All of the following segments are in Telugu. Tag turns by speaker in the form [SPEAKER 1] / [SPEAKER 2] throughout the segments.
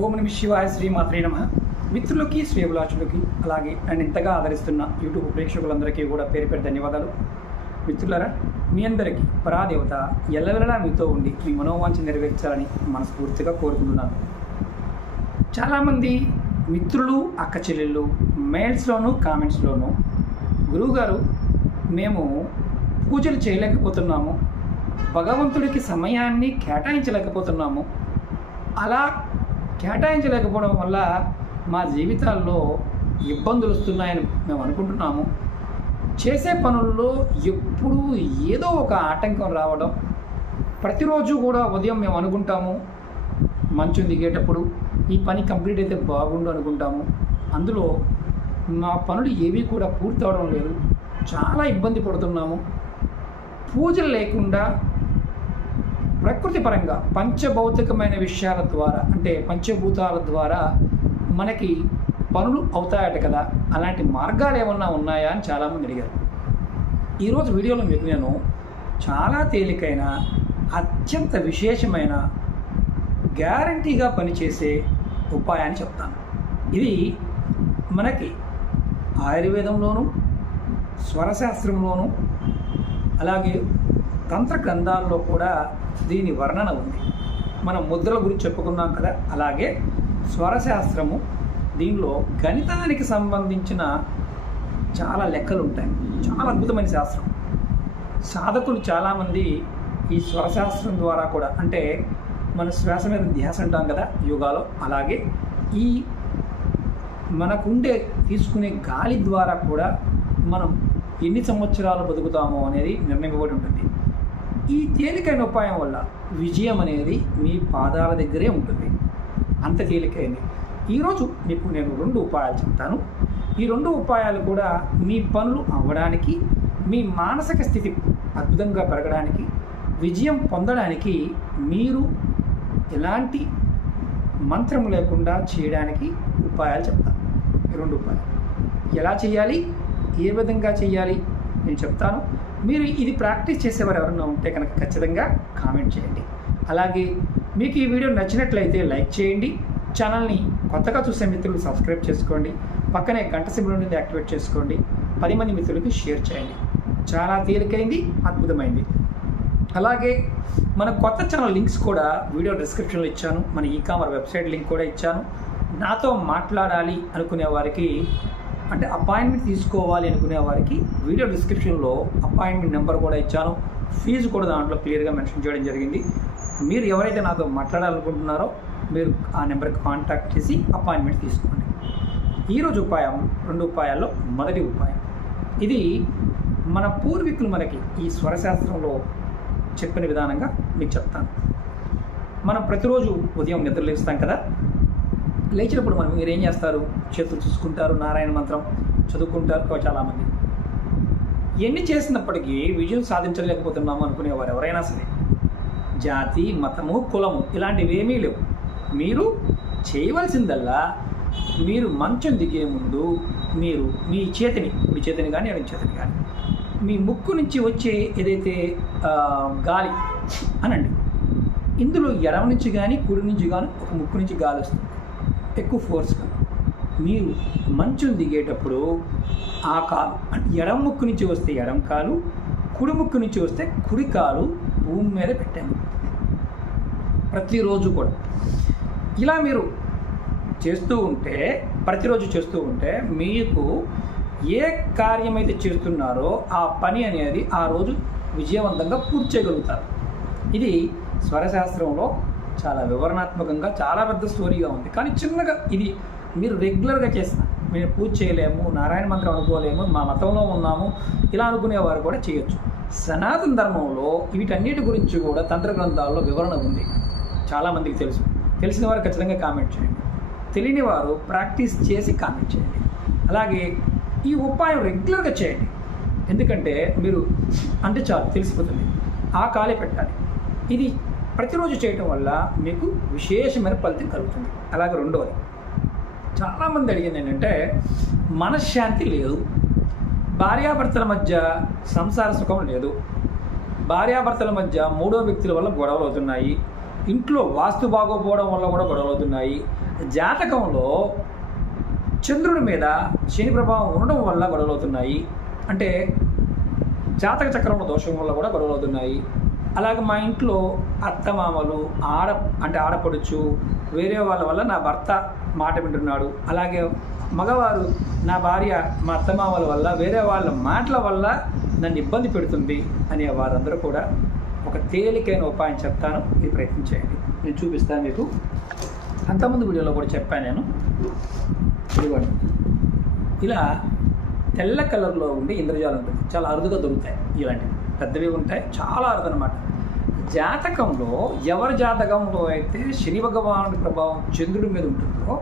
[SPEAKER 1] ఓం నమ శివాయ శ్రీమాత్రే నమ. మిత్రులకి శ్రేభిలాషులకి అలాగే నన్ను ఇంతగా ఆదరిస్తున్న యూట్యూబ్ ప్రేక్షకులందరికీ కూడా పేరు పేరు ధన్యవాదాలు. మిత్రులరా మీ అందరికీ పరాదేవత ఎల్లవెల్లలా మీతో ఉండి మీ మనోవాంఛ నెరవేర్చాలని మనస్ఫూర్తిగా కోరుకుంటున్నాను. చాలామంది మిత్రులు అక్క చెల్లెళ్ళు మెయిల్స్లోనూ కామెంట్స్లోనూ గురువుగారు మేము పూజలు చేయలేకపోతున్నాము భగవంతుడికి సమయాన్ని కేటాయించలేకపోతున్నాము అలా కేటాయించలేకపోవడం వల్ల మా జీవితాల్లో ఇబ్బందులు వస్తున్నాయని మేము అనుకుంటున్నాము. చేసే పనుల్లో ఎప్పుడూ ఏదో ఒక ఆటంకం రావడం ప్రతిరోజు కూడా ఉదయం మేము అనుకుంటాము మంచు దిగేటప్పుడు ఈ పని కంప్లీట్ అయితే బాగుండు అనుకుంటాము. అందులో మా పనులు ఏవి కూడా పూర్తవడం లేదు. చాలా ఇబ్బంది పడుతున్నాము. పూజలు లేకుండా ప్రకృతి పరంగా పంచభౌతికమైన విషయాల ద్వారా అంటే పంచభూతాల ద్వారా మనకి పనులు అవుతాయట కదా. అలాంటి మార్గాలు ఏమన్నా ఉన్నాయా అని చాలామంది అడిగారు. ఈరోజు వీడియోలో మీకు నేను చాలా తేలికైన అత్యంత విశేషమైన గ్యారంటీగా పనిచేసే ఉపాయాన్ని చెప్తాను. ఇది మనకి ఆయుర్వేదంలోను స్వరశాస్త్రంలోను అలాగే తంత్ర గ్రంథాల్లో కూడా దీని వర్ణన ఉంది. మనం ముద్రల గురించి చెప్పుకున్నాం కదా అలాగే స్వరశాస్త్రము దీనిలో గణితానికి సంబంధించిన చాలా లెక్కలు ఉంటాయి చాలా అద్భుతమైన శాస్త్రం. సాధకులు చాలామంది ఈ స్వరశాస్త్రం ద్వారా కూడా అంటే మన శ్వాస మీద ధ్యాస అంటాం కదా యోగాలో అలాగే ఈ మనకుండే తీసుకునే గాలి ద్వారా కూడా మనం ఎన్ని సంవత్సరాలు బతుకుతామో అనేది నిర్ణయింపబడి ఉంటుంది. ఈ తేలికైన ఉపాయం వల్ల విజయం అనేది మీ పాదాల దగ్గరే ఉంటుంది. అంత తేలికైంది. ఈరోజు మీకు నేను రెండు ఉపాయాలు చెప్తాను. ఈ రెండు ఉపాయాలు కూడా మీ పనులు అవ్వడానికి మీ మానసిక స్థితి అద్భుతంగా పెరగడానికి విజయం పొందడానికి మీరు ఎలాంటి మంత్రం లేకుండా చేయడానికి ఉపాయాలు చెప్తాను. రెండు ఉపాయాలు. ఎలా చేయాలి? ఏ విధంగా చేయాలి? నేను చెప్తాను. మీరు ఇది ప్రాక్టీస్ చేసేవారు ఎవరన్నా ఉంటే కనుక ఖచ్చితంగా కామెంట్ చేయండి. అలాగే మీకు ఈ వీడియో నచ్చినట్లయితే లైక్ చేయండి. ఛానల్ని కొత్తగా చూసే మిత్రులు సబ్స్క్రైబ్ చేసుకోండి. పక్కనే గంట సింబల్ నుండి యాక్టివేట్ చేసుకోండి. పది మంది మిత్రులకి షేర్ చేయండి. చాలా తేలికైంది అద్భుతమైంది. అలాగే మన కొత్త ఛానల్ లింక్స్ కూడా వీడియో డిస్క్రిప్షన్లో ఇచ్చాను. మన ఈ కామర్ వెబ్సైట్ లింక్ కూడా ఇచ్చాను. నాతో మాట్లాడాలి అనుకునే వారికి అంటే అపాయింట్మెంట్ తీసుకోవాలి అనుకునే వారికి వీడియో డిస్క్రిప్షన్లో అపాయింట్మెంట్ నెంబర్ కూడా ఇచ్చాను. ఫీజు కూడా దాంట్లో క్లియర్గా మెన్షన్ చేయడం జరిగింది. మీరు ఎవరైతే నాతో మాట్లాడాలనుకుంటున్నారో మీరు ఆ నెంబర్కి కాంటాక్ట్ చేసి అపాయింట్మెంట్ తీసుకోండి. ఈరోజు ఉపాయం రెండు ఉపాయాల్లో మొదటి ఉపాయం. ఇది మన పూర్వీకులు మనకి ఈ స్వరశాస్త్రంలో చెప్పిన విధానంగా మీకు చెప్తాను. మనం ప్రతిరోజు ఉదయం నిద్రలేస్తాం కదా? లేచినప్పుడు మనం మీరు ఏం చేస్తారు? చేతులు చూసుకుంటారు నారాయణ మంత్రం చదువుకుంటారు చాలామంది. ఎన్ని చేసినప్పటికీ విజయం సాధించలేకపోతున్నాము అనుకునేవారు ఎవరైనా సరే. జాతి మతము కులము ఇలాంటివి ఏమీ లేవు. మీరు చేయవలసిందల్లా మీరు మంచం దిగే ముందు మీరు మీ చేతిని మీ చేతిని కానీ ఎడం చేతిని కానీ మీ ముక్కు నుంచి వచ్చే ఏదైతే గాలి అనండి. ఇందులో ఎడమ నుంచి కానీ కుడి నుంచి కానీ ఒక ముక్కు నుంచి గాలి వస్తుంది. ఎక్కువ ఫోర్స్గా మీరు మంచం దిగేటప్పుడు ఆ కాలు అంటే ఎడం ముక్కు నుంచి వస్తే ఎడం కాలు కుడి ముక్కు నుంచి వస్తే కుడి కాలు భూమి మీద పెట్టాను ప్రతిరోజు కూడా. ఇలా మీరు చేస్తూ ఉంటే ప్రతిరోజు చేస్తూ ఉంటే మీకు ఏ కార్యం అయితే చేస్తున్నారో ఆ పని అనేది ఆ రోజు విజయవంతంగా పూర్తి చేయగలుగుతారు. ఇది స్వరశాస్త్రంలో చాలా వివరణాత్మకంగా చాలా పెద్ద స్టోరీగా ఉంది. కానీ చిన్నగా ఇది మీరు రెగ్యులర్గా చేస్తారు మేము పూజ చేయలేము నారాయణ మంత్రం అనుకోలేము మా మతంలో ఉన్నాము ఇలా అనుకునేవారు కూడా చేయొచ్చు. సనాతన ధర్మంలో వీటన్నిటి గురించి కూడా తంత్ర గ్రంథాల్లో వివరణ ఉంది. చాలామందికి తెలుసు. తెలిసిన వారు ఖచ్చితంగా కామెంట్ చేయండి. తెలియని వారు ప్రాక్టీస్ చేసి కామెంట్ చేయండి. అలాగే ఈ ఉపాయం రెగ్యులర్గా చేయండి. ఎందుకంటే మీరు అంటే చాలు తెలిసిపోతుంది. ఆ కాలే పెట్టాలి. ఇది ప్రతిరోజు చేయటం వల్ల మీకు విశేషమైన ఫలితం కలుగుతుంది. అలాగే రెండవది చాలామంది అడిగింది ఏంటంటే మనశ్శాంతి లేదు భార్యాభర్తల మధ్య సంసార సుఖం లేదు భార్యాభర్తల మధ్య మూడో వ్యక్తుల వల్ల గొడవలు అవుతున్నాయి ఇంట్లో వాస్తు బాగోపోవడం వల్ల కూడా గొడవలు అవుతున్నాయి జాతకంలో చంద్రుడి మీద శని ప్రభావం ఉండడం వల్ల గొడవలు అవుతున్నాయి అంటే జాతక చక్రంలో దోషం వల్ల కూడా గొడవలు అవుతున్నాయి అలాగే మా ఇంట్లో అత్తమామలు ఆడ అంటే ఆడపడుచు వేరే వాళ్ళ వల్ల నా భర్త మాట వింటున్నాడు. అలాగే మగవారు నా భార్య మా అత్తమామల వల్ల వేరే వాళ్ళ మాటల వల్ల నన్ను ఇబ్బంది పెడుతుంది అనే వారందరూ కూడా ఒక తేలికైన ఉపాయం చెప్తాను. ఇది ప్రయత్నించేయండి నేను చూపిస్తాను మీకు. అంతకుముందు వీడియోలో కూడా చెప్పాను నేను. ఇదిగోండి. ఇలా తెల్ల కలర్లో ఉండే ఇంద్రజాలం ఉంటుంది. చాలా అరుదుగా దొరుకుతాయి ఇలాంటివి. పెద్దవి ఉంటాయి చాలా అరుదనమాట జాతకంలో ఎవరి జాతకంలో అయితే శని భగవానుడి ప్రభావం చంద్రుడి మీద ఉంటుందో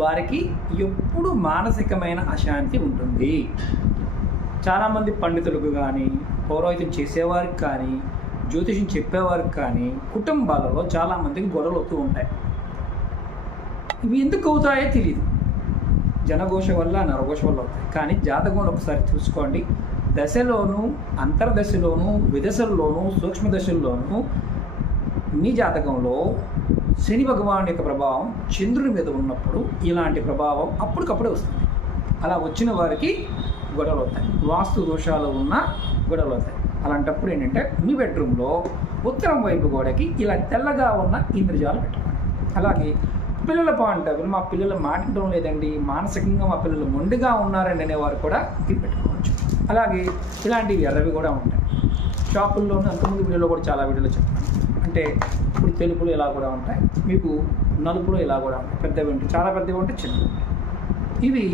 [SPEAKER 1] వారికి ఎప్పుడు మానసికమైన అశాంతి ఉంటుంది. చాలామంది పండితులకు కానీ పౌరోహితం చేసేవారికి కానీ జ్యోతిషం చెప్పేవారికి కానీ కుటుంబాలలో చాలామందికి గొడవలు అవుతూ ఉంటాయి. ఇవి ఎందుకు అవుతాయో తెలియదు జనఘోష వల్ల నరఘోష వల్ల అవుతాయి. కానీ జాతకంలో ఒకసారి చూసుకోండి. దశలోను అంతర్దశలోను విదశల్లోను సూక్ష్మ దశల్లోనూ మీ జాతకంలో శని భగవాను యొక్క ప్రభావం చంద్రుడి మీద ఉన్నప్పుడు ఇలాంటి ప్రభావం అప్పటికప్పుడే వస్తుంది. అలా వచ్చిన వారికి గొడవలు అవుతాయి వాస్తు దోషాలు ఉన్న గొడవలు అవుతాయి అలాంటప్పుడు ఏంటంటే మీ బెడ్రూమ్లో ఉత్తరం వైపు గోడకి ఇలా తెల్లగా ఉన్న ఇంద్రజాలు పెట్టుకోండి. అలాగే పిల్లల పాయింట్ ఆఫ్ మా పిల్లలు మాట్లాడడం లేదండి మానసికంగా మా పిల్లలు మొండిగా ఉన్నారండి అనేవారు కూడా ఇది పెట్టుకోవచ్చు. అలాగే ఇలాంటివి ఎర్రవి కూడా ఉంటాయి. షాపుల్లోనూ అంతకుముందు వీడియోలో కూడా చాలా వీడియోలో చెప్తాను అంటే ఇప్పుడు తెలుపులు ఇలా కూడా ఉంటాయి. మీకు నలుపులు ఇలా కూడా ఉంటాయి. పెద్దవి ఉంటాయి. చాలా పెద్దవి ఉంటాయి చిన్నవి ఉంటాయి. ఇవి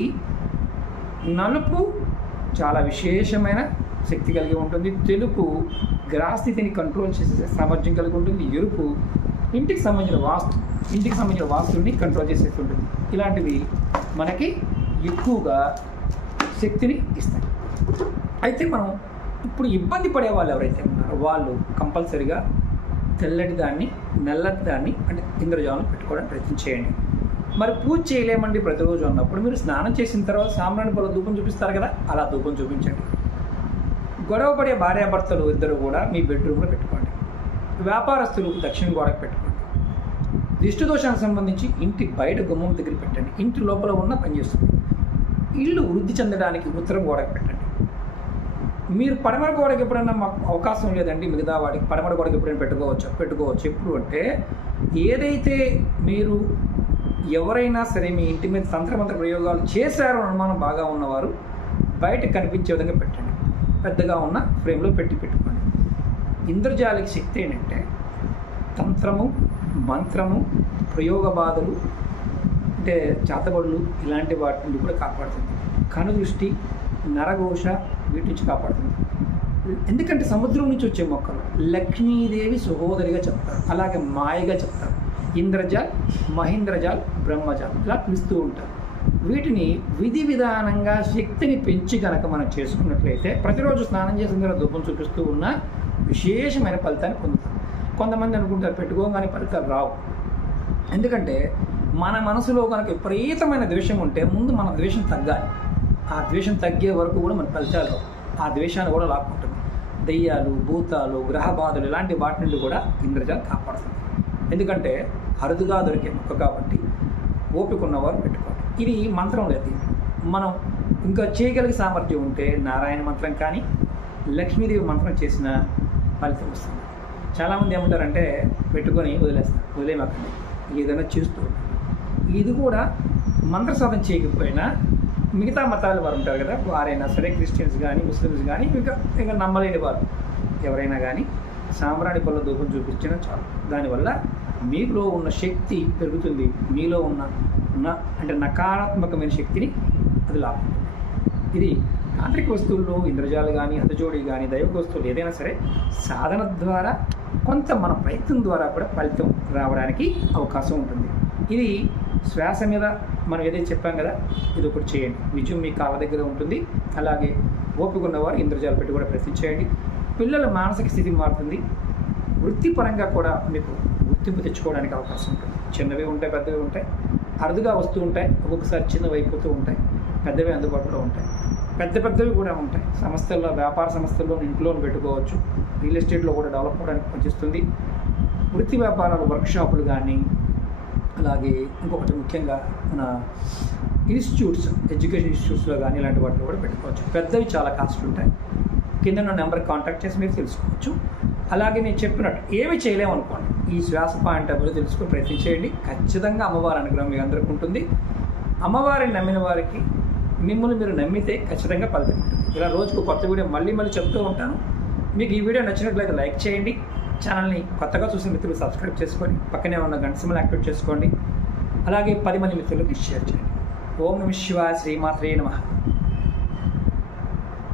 [SPEAKER 1] నలుపు చాలా విశేషమైన శక్తి కలిగి ఉంటుంది. తెలుపు గ్రాస్థితిని కంట్రోల్ చేసే సామర్థ్యం కలిగి ఉంటుంది. ఎరుపు ఇంటికి సంబంధించిన వాస్తు ఇంటికి సంబంధించిన వాస్తుని కంట్రోల్ చేసేస్తుంటుంది. ఇలాంటివి మనకి ఎక్కువగా శక్తిని ఇస్తాయి. అయితే మనం ఇప్పుడు ఇబ్బంది పడే వాళ్ళు ఎవరైతే ఉన్నారో వాళ్ళు కంపల్సరిగా తెల్లటి దాన్ని నల్లటి దాన్ని అంటే ఇంద్రజాలను పెట్టుకోవడానికి ప్రయత్నం చేయండి. మరి పూజ చేయలేమండి ప్రతిరోజు అన్నప్పుడు. మీరు స్నానం చేసిన తర్వాత సాంబ్రాణి పొల ధూపం చూపిస్తారు కదా అలా ధూపం చూపించండి. గొడవ పడే భార్యాభర్తలు ఇద్దరు కూడా మీ బెడ్రూమ్లో పెట్టుకోండి. వ్యాపారస్తులు దక్షిణ గోడకు పెట్టుకోండి. దిష్టి దోషానికి సంబంధించి ఇంటి బయట గుమ్మం దగ్గర పెట్టండి. ఇంటి లోపల ఉన్న పనిచేస్తుంది ఇల్లు వృద్ధి చెందడానికి ఉత్తరం గోడకు పెట్టండి. మీరు పడమర గోడకి ఎప్పుడైనా మాకు అవకాశం లేదండి మిగతా వాటికి పడమర గోడకి ఎప్పుడైనా పెట్టుకోవచ్చు? పెట్టుకోవచ్చు. ఎప్పుడు అంటే ఏదైతే మీరు ఎవరైనా సరే మీ ఇంటి మీద తంత్రమంత్ర ప్రయోగాలు చేశారో అనుమానం బాగా ఉన్నవారు బయట కనిపించే విధంగా పెట్టండి. పెద్దగా ఉన్న ఫ్రేమ్లో పెట్టి పెట్టుకోండి. ఇంద్రజాలికి శక్తి ఏంటంటే తంత్రము మంత్రము ప్రయోగ బాధలు అంటే చేతబడులు ఇలాంటి వాటి నుండి కూడా కాపాడుతుంది. కనుదృష్టి నరఘోష వీటి నుంచి కాపాడుతుంది. ఎందుకంటే సముద్రం నుంచి వచ్చే మొక్కలు లక్ష్మీదేవి సహోదరిగా చెప్తారు అలాగే మాయగా చెప్తారు. ఇంద్రజాల్ మహేంద్రజాల్ బ్రహ్మజాల్ ఇలా పిలుస్తూ ఉంటారు. వీటిని విధి విధానంగా శక్తిని పెంచి కనుక మనం చేసుకున్నట్లయితే ప్రతిరోజు స్నానం చేసిన తర్వాత దుబ్బం చూపిస్తూ ఉన్న విశేషమైన ఫలితాన్ని పొందుతాం. కొంతమంది అనుకుంటారు పెట్టుకోగానే ఫలితాలు రావు. ఎందుకంటే మన మనసులో కనుక విపరీతమైన ద్వేషం ఉంటే ముందు మన ద్వేషం తగ్గాలి. ఆ ద్వేషం తగ్గే వరకు కూడా మన ఫలితాలు ఆ ద్వేషాన్ని కూడా లాక్కుంటుంది. దెయ్యాలు భూతాలు గ్రహ బాధలు ఇలాంటి వాటి నుండి కూడా ఇంద్రజాలు కాపాడుతుంది. ఎందుకంటే అరుదుగా దొరికే మొక్క కాబట్టి ఓపిక ఉన్నవారు పెట్టుకోవాలి. ఇది మంత్రం లేదు. మనం ఇంకా చేయగలిగే సామర్థ్యం ఉంటే నారాయణ మంత్రం కానీ లక్ష్మీదేవి మంత్రం చేసిన ఫలితం వస్తుంది. చాలామంది ఏమంటారంటే పెట్టుకొని వదిలేస్తారు వదిలేమాకండి ఏదైనా చేస్తూ ఇది కూడా మంత్ర సాధన చేయకపోయినా మిగతా మతాల వారు ఉంటారు కదా వారైనా సరే క్రిస్టియన్స్ కానీ ముస్లిమ్స్ కానీ ఇంకా ఇంకా నమ్మలేని వారు ఎవరైనా కానీ సాంబ్రాణి పళ్ళ దూపం చూపించిన చాలు. దానివల్ల మీలో ఉన్న శక్తి పెరుగుతుంది. మీలో ఉన్న ఉన్న అంటే నకారాత్మకమైన శక్తిని అది లాభం ఇది తాంత్రిక వస్తువుల్లో ఇంద్రజాలు కానీ హతజోడి కానీ దైవిక వస్తువులు ఏదైనా సరే సాధన ద్వారా కొంత మన ప్రయత్నం ద్వారా కూడా ఫలితం రావడానికి అవకాశం ఉంటుంది. ఇది శ్వాస మీద మనం ఏదైతే చెప్పాం కదా ఇది ఒకటి చేయండి. విజయం మీ కాళ్ళ దగ్గర ఉంటుంది. అలాగే ఓపిక ఉన్నవారు ఇంద్రజాలు పెట్టి కూడా ప్రయత్నం చేయండి పిల్లల మానసిక స్థితి మారుతుంది. వృత్తిపరంగా కూడా మీకు గుర్తింపు తెచ్చుకోవడానికి అవకాశం ఉంటుంది. చిన్నవి ఉంటాయి పెద్దవి ఉంటాయి. అరుదుగా వస్తూ ఉంటాయి. ఒక్కొక్కసారి చిన్నవి అయిపోతూ ఉంటాయి. పెద్దవి అందుబాటులో ఉంటాయి. పెద్ద పెద్దవి కూడా ఉంటాయి. సంస్థల్లో వ్యాపార సంస్థల్లో ఇంట్లో పెట్టుకోవచ్చు. రియల్ ఎస్టేట్లో కూడా డెవలప్ అవ్వడానికి పనిచేస్తుంది. వృత్తి వ్యాపారాలు వర్క్షాపులు కానీ అలాగే ఇంకొకటి ముఖ్యంగా మన ఇన్స్టిట్యూట్స్ ఎడ్యుకేషన్ ఇన్స్టిట్యూట్స్లో కానీ ఇలాంటి వాటిలో కూడా పెట్టుకోవచ్చు. పెద్దవి చాలా కాస్ట్ ఉంటాయి. కింద నా నెంబర్ కాంటాక్ట్ చేసి మీరు తెలుసుకోవచ్చు. అలాగే నేను చెప్పినట్టు ఏమి చేయలేము అనుకోండి. ఈ శ్వాస పాయింట్ అభివృద్ధి తెలుసుకుని ప్రయత్నం చేయండి. ఖచ్చితంగా అమ్మవారి అనుగ్రహం మీ అందరికీ ఉంటుంది. అమ్మవారిని నమ్మిన వారికి మిమ్మల్ని మీరు నమ్మితే ఖచ్చితంగా ఫలితం ఇలా రోజుకు కొత్త వీడియో మళ్ళీ మళ్ళీ చెప్తూ ఉంటాను. మీకు ఈ వీడియో నచ్చినట్లయితే లైక్ చేయండి. ఛానల్ని కొత్తగా చూసిన మిత్రులు సబ్స్క్రైబ్ చేసుకొని పక్కనే ఉన్న గంట సింబల్ యాక్టివేట్ చేసుకోండి. అలాగే పది మంది మిత్రులకు షేర్ చేయండి. ఓం నమ శివ శ్రీమాత్రే నమ.